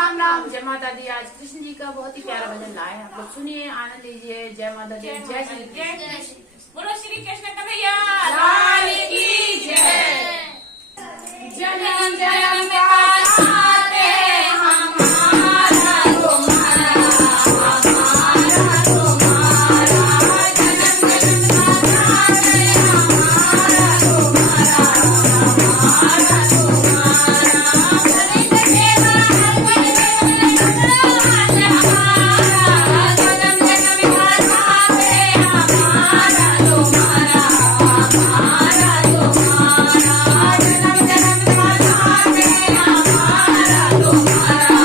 राम राम, जय माता दी। आज कृष्ण जी का बहुत ही प्यारा भजन लाए हैं, आप लोग सुनिए, आनंद लीजिए। जय माता दी, जय श्री कृष्ण। बोलो श्री कृष्ण कन्हैया लाल की जय। जन्म जन्म का साथ है हमारा तुम्हारा, हमारा तुम्हारा। जन्म जन्म का साथ है हमारा तुम्हारा, हमारा तुम्हारा। जन्म सेवा हर पल हमारा, जन्म जन्म का साथ है हमारा तुम्हारा, हमारा तुम्हारा। जन्म जन्म का साथ है हमारा तुम्हारा,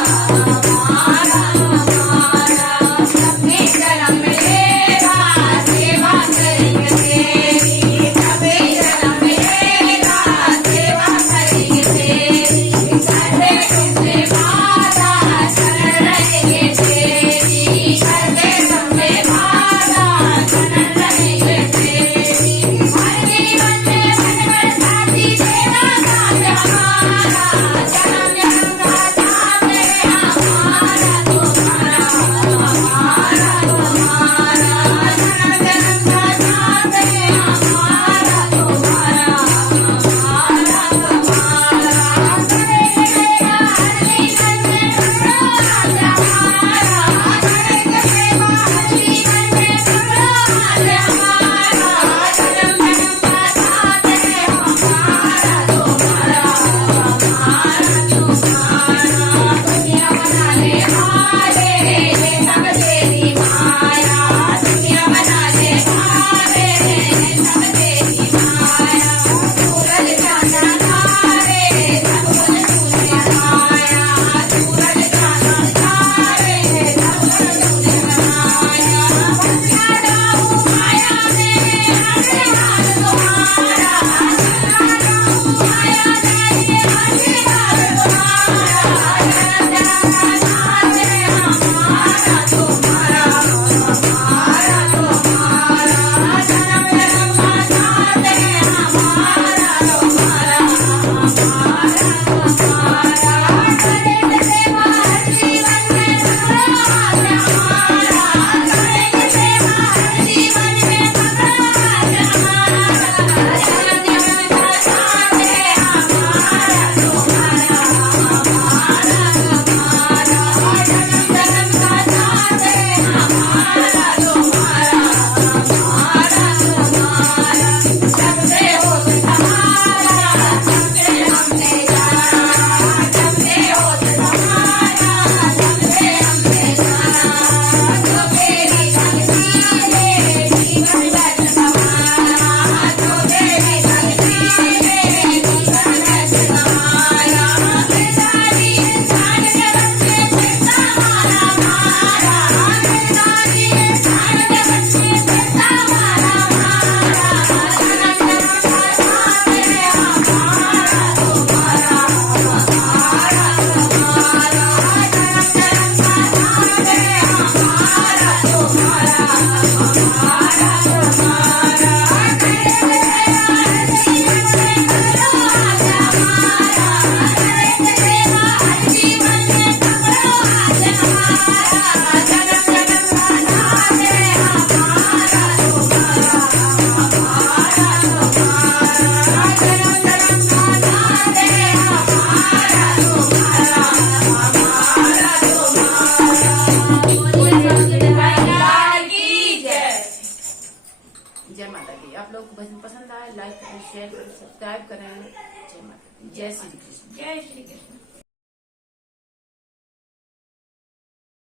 हमारा तुम्हारा। सबके जन्म लेगा सेवा करेंगे तेरी, सबके जन्म लेगा सेवा करेंगे तेरी। करते तुमसे वादा शरण रहेंगे तेरी, करते तुमसे वादा शरण रहेंगे तेरी। हर जीवन में मन साथी देना साथ हमारा, जन्म जन्म का साथ है हमारा तुम्हारा, हमारा तुम्हारा। जन्म जन्म का साथ है हमारा तुम्हारा, हमारा तुम्हारा। करेंगे हर जीवन में प्रभु हमारा, करेंगे सेवा हर जीवन में प्रभु हमारा। जन्म जन्म का साथ है हमारा तुम्हारा, हमारा तुम्हारा। दुनिया बनाने वाले सब तेरी माया, दुनिया बनाने वाले सब तेरी माया। सूरज चांद तारे सब कुछ तूने बनाया, सूरज चांद तारे सब कुछ तूने बनाया। बंधा रहूं माया में आशीर्वाद तुम्हारा, बंधा रहूं माया में आशीर्वाद तुम्हारा। जन्म जन्म का साथ है हमारा तुम्हारा, हमारा तुम्हारा। जन्म जन्म का साथ है हमारा तुम्हारा, हमारा तुम्हारा। करेंगे सेवा हर जीवन में प्रभु हमारा, करेंगे सेवा हर जीवन में प्रभु हमारा। जन्म जन्म का साथ है हमारा तुम्हारा, हमारा तुम्हारा। जन्म जन्म का साथ है हमारा तुम्हारा, हमारा तुम्हारा। सबसे होश हमारा, सबसे हमने जाना, सबसे होश हमारा, सबसे हमने जाना। जो तेरी भक्ति में जीवन व्यर्थ गंवाया, जो तेरी भक्ति में जीवन व्यर्थ गंवाया। बेचारी इंसान जगत में फिरता मारा मारा, बेचारी इंसान जगत में फिरता मारा मारा। जन्म जन्म का साथ है हमारा तुम्हारा, हमारा तुम्हारा। जन्म जन्म का साथ है हमारा तुम्हारा, हमारा तुम्हारा। करेंगे सेवा हर जीवन में प्रभु हमारा, करेंगे सेवा हर जीवन में प्रभु हमारा। जन्म जन्म का साथ है हमारा तुम्हारा, हमारा तुम्हारा। जन्म जन्म का साथ है हमारा तुम्हारा, हमारा तुम्हारा। लाल की जय। जय माता दी। आप लोग को भजन पसंद आए, लाइक करें, शेयर करें, सब्सक्राइब करें। जय माता दी, जय श्री कृष्ण। जय श्री कृष्ण।